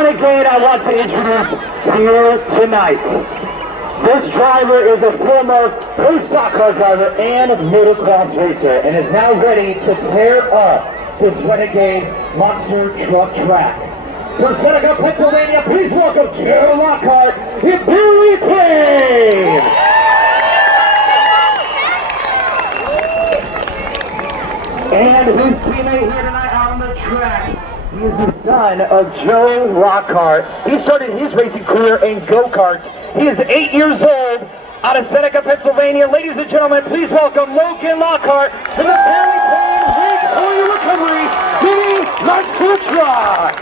Renegade I want to introduce here tonight. This driver is a former pro-stock car driver and motocross racer and is now ready to tear up this Renegade monster truck track. From Seneca, Pennsylvania, please welcome Joe Lockhart and Billy Quinn! And his teammate here tonight out on the track, he is the son of Joe Lockhart. He started his racing career in go-karts. He is 8 years old, out of Seneca, Pennsylvania. Ladies and gentlemen, please welcome Logan Lockhart to the Billy Quinn Week for your recovery, Mini Monster Truck!